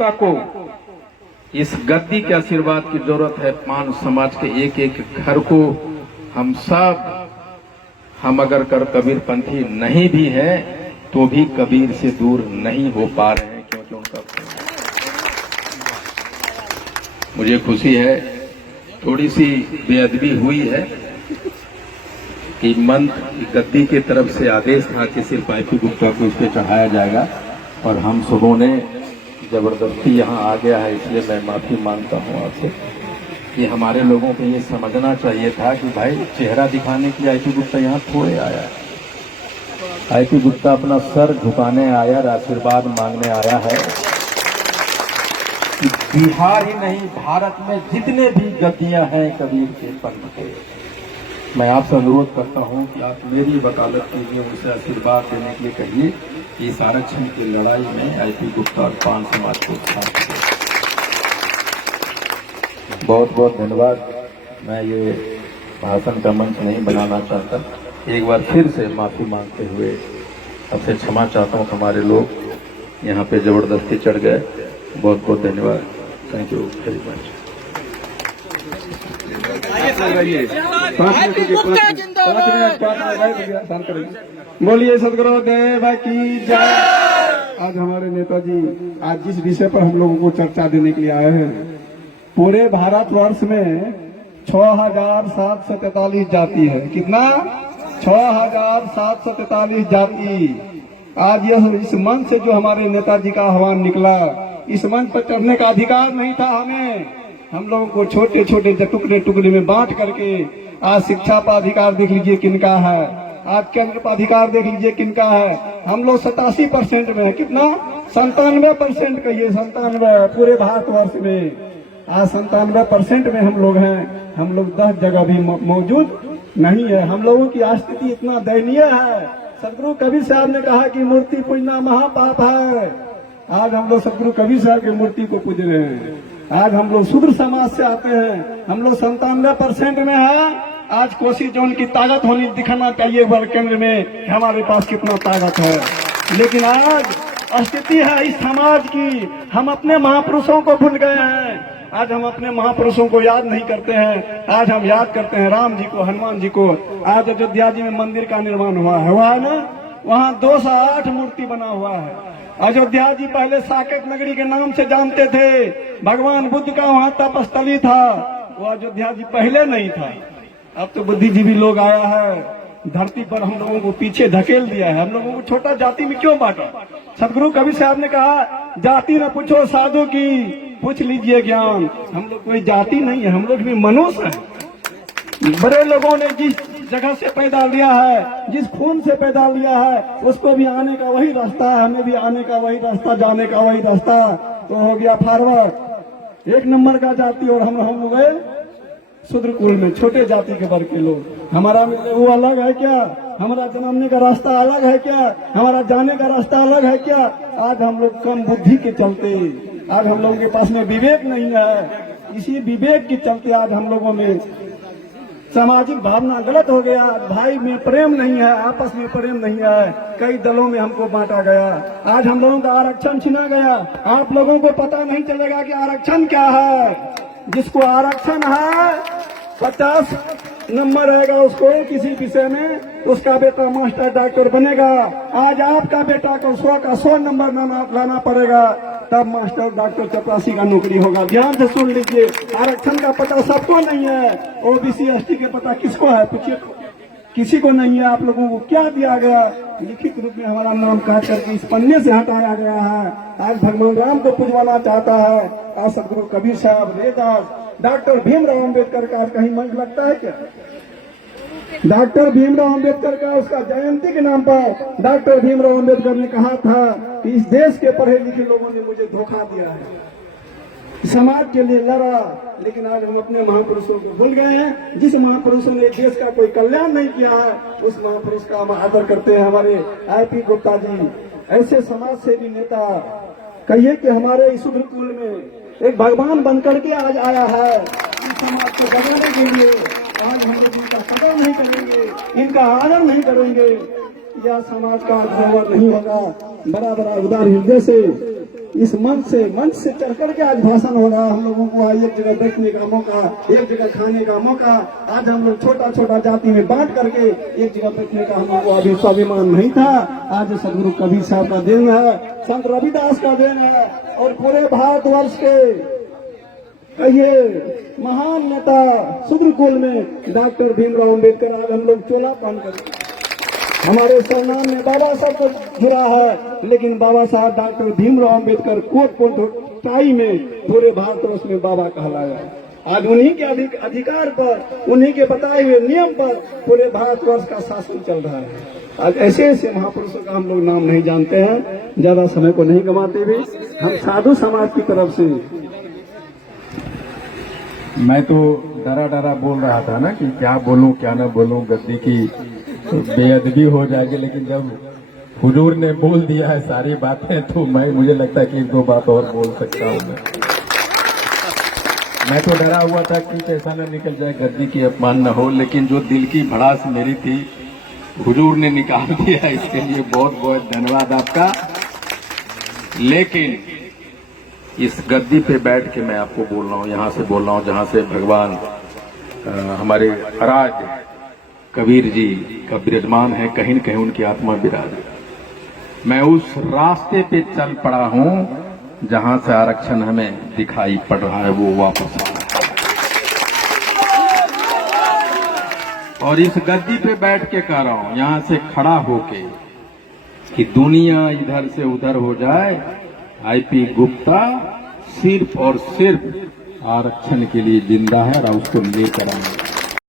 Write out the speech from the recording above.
को इस गद्दी के आशीर्वाद की जरूरत है। मान समाज के एक एक घर को हम अगर कबीर पंथी नहीं भी है तो भी कबीर से दूर नहीं हो पा रहे हैं, क्योंकि उनका मुझे खुशी है, थोड़ी सी बेअदबी हुई है कि मंत्र गद्दी की तरफ से आदेश था कि सिर्फ आईपी गुप्ता को इस पे चढ़ाया जाएगा और हम सबों ने जबरदस्ती यहाँ आ गया है, इसलिए मैं माफी मांगता हूँ आपसे। कि हमारे लोगों को ये समझना चाहिए था कि भाई चेहरा दिखाने के लिए आईपी गुप्ता यहाँ थोड़े आया है। आईपी गुप्ता अपना सर झुकाने आया, आशीर्वाद मांगने आया है। बिहार ही नहीं, भारत में जितने भी गद्दियां हैं कबीर के पंथ के, मैं आपसे अनुरोध करता हूं कि आप मेरी वकालत कीजिए, उसे आशीर्वाद देने के लिए कहिए कि इस आरक्षण की लड़ाई में आईपी गुप्ता और पान समाज को साथ दें। बहुत बहुत धन्यवाद। मैं ये भाषण का मंच नहीं बनाना चाहता, एक बार फिर से माफी मांगते हुए आपसे क्षमा चाहता हूँ। हमारे लोग यहाँ पे जबरदस्ती चढ़ गए। बहुत बहुत धन्यवाद। Thank you very much. बोलिए सदगुरुदेव की जय। आज हमारे नेताजी आज जिस विषय पर हम लोगों को चर्चा देने के लिए आए हैं, पूरे भारतवर्ष में 6743 जाति है। कितना? 6743 जाति। आज यह इस मंच से जो हमारे नेताजी का आह्वान निकला, इस मंच पर चढ़ने का अधिकार नहीं था हमें। हम लोगों को छोटे छोटे टुकड़े टुकड़े में बांट करके आज शिक्षा पर अधिकार देख लीजिए किनका है, आज केंद्र पर अधिकार देख लीजिए किनका है। हम लोग 87% में है। कितना? 97% कहिए, 97 पूरे भारतवर्ष में। आज 97% में हम लोग हैं। हम लोग 10 जगह भी मौजूद नहीं है। हम लोगों की स्थिति इतना दयनीय है। सदगुरु कबीर साहब ने कहा कि मूर्ति पूजना महापाप है। आज हम लोग सदगुरु कबीर साहब की मूर्ति को पूज रहे हैं। आज हम लोग शूद्र समाज से आते हैं। हम लोग 97% में है। आज कोसी जोन की ताकत होनी दिखाना चाहिए वर्ग केंद्र में, हमारे पास कितना ताकत है। लेकिन आज स्थिति है इस समाज की, हम अपने महापुरुषों को भूल गए हैं। आज हम अपने महापुरुषों को याद नहीं करते हैं। आज हम याद करते हैं राम जी को, हनुमान जी को। आज अयोध्या जी में मंदिर का निर्माण हुआ है ना, वहाँ 208 मूर्ति बना हुआ है। अयोध्या जी पहले साकेत नगरी के नाम से जानते थे। भगवान बुद्ध का वहाँ तपस्थली था, वो अयोध्या जी पहले नहीं था। अब तो बुद्धिजीवी लोग आया है, धरती पर हम लोगों को पीछे धकेल दिया है। हम लोगों को छोटा जाति में क्यों बांटा? सदगुरु कबीर साहब ने कहा जाति न पूछो साधु की, पूछ लीजिए ज्ञान। हम लोग कोई जाति नहीं है, हम लोग भी मनुष्य हैं। बड़े लोगों ने जिस जगह से पैदा लिया है, जिस खून से पैदा लिया है, उसको भी आने का वही रास्ता है, हमें भी आने का वही रास्ता, जाने का वही रास्ता। तो हो गया फॉरवर्ड, 1 नंबर का जाति। और हम हो गए शूद्र कुल में, छोटे जाति के वर्ग के लोग। हमारा वो अलग है क्या? हमारा जन्मने का रास्ता अलग है क्या? हमारा जाने का रास्ता अलग है क्या? आज हम लोग कम बुद्धि के चलते, आज हम लोगों के पास में विवेक नहीं है। इसी विवेक के चलते आज हम लोगों में सामाजिक भावना गलत हो गया। भाई में प्रेम नहीं है, आपस में प्रेम नहीं है। कई दलों में हमको बांटा गया। आज हम लोगों का आरक्षण छीना गया। आप लोगों को पता नहीं चलेगा कि आरक्षण क्या है। जिसको आरक्षण है 50 नंबर रहेगा, उसको किसी विषय में उसका बेटा मास्टर डॉक्टर बनेगा। आज आपका बेटा को 100 का 100 नंबर लाना पड़ेगा, तब मास्टर डॉक्टर चपरासी का नौकरी होगा। ध्यान से सुन लीजिए, आरक्षण का पता सबको नहीं है। ओबीसी एसटी के पता किसको है? पूछिए, किसी को नहीं है। आप लोगों को क्या दिया गया? लिखित रूप में हमारा नाम काट करके इस पन्ने से हटाया गया है। आज भगवान राम को पूजवाना चाहता है। आज सदगुरु कबीर साहब, रेदास, डॉक्टर भीमराव अम्बेडकर का कहीं मंच लगता है क्या? डॉक्टर भीमराव अम्बेडकर का, उसका जयंती के नाम पर डॉक्टर भीमराव अम्बेडकर ने कहा था कि इस देश के पढ़े लिखे लोगों ने मुझे धोखा दिया है, समाज के लिए लड़ा। लेकिन आज हम अपने महापुरुषों को भूल गए हैं। जिस महापुरुषों ने देश का कोई कल्याण नहीं किया है, उस महापुरुष का हम आदर करते हैं। हमारे आईपी गुप्ता जी ऐसे समाज सेवी नेता, कहिए कि हमारे इस शूद्र कुल में एक भगवान बनकर के आज आया है इस समाज को बदलने के लिए। आज हम लोग इनका कदर नहीं करेंगे, इनका आदर नहीं करेंगे, यह समाज का धरोहर नहीं होगा। बड़ा बड़ा उदार हृदय से इस मंच से चढ़ करके आज भाषण हो रहा है। हम लोगों को एक जगह बैठने का मौका, एक जगह खाने का मौका, आज हम लोग छोटा छोटा जाति में बांट करके एक जगह बैठने का हम लोग को अभी स्वाभिमान नहीं था। आज सदगुरु कबीर साहब का देन है, संत रविदास का देन है, और पूरे भारतवर्ष के ये महान नेता शूद्रकुल में डॉक्टर भीमराव अम्बेडकर, आज हम लोग चोला पहन कर हमारे सरनाम में बाबा साहब को जुड़ा है, लेकिन Baba Saheb doctor Bhimrao Ambedkar coat tie में पूरे भारतवर्ष में बाबा कहलाया। आज उन्हीं के अधिकार पर, उन्हीं के बताए हुए नियम पर पूरे भारतवर्ष का शासन चल रहा है। आज ऐसे ऐसे महापुरुषों का हम लोग नाम नहीं जानते हैं, ज्यादा समय को नहीं गंवाते भी हम साधु समाज की तरफ से। मैं तो डरा बोल रहा था ना कि क्या बोलूं क्या ना बोलूं, गद्दी की बेअदबी हो जाएगी, लेकिन जब हुजूर ने बोल दिया है सारी बातें तो मुझे लगता है कि एक दो बात और बोल सकता हूं। मैं तो डरा हुआ था कि कैसा न निकल जाए, गद्दी की अपमान न हो, लेकिन जो दिल की भड़ास मेरी थी हुजूर ने निकाल दिया, इसके लिए बहुत बहुत धन्यवाद आपका। लेकिन इस गद्दी पे बैठ के मैं आपको बोल रहा हूँ, यहाँ से बोल रहा हूँ जहाँ से भगवान हमारे आराध्य कबीर जी का विराजमान है, कहीं न कहीं उनकी आत्मा विराज। मैं उस रास्ते पे चल पड़ा हूँ जहाँ से आरक्षण हमें दिखाई पड़ रहा है वो वापस आ रहा है। और इस गद्दी पे बैठ के कह रहा हूँ, यहाँ से खड़ा होके कि दुनिया इधर से उधर हो जाए, आईपी गुप्ता सिर्फ और सिर्फ आरक्षण के लिए जिंदा है और उसको लेकर आएंगे।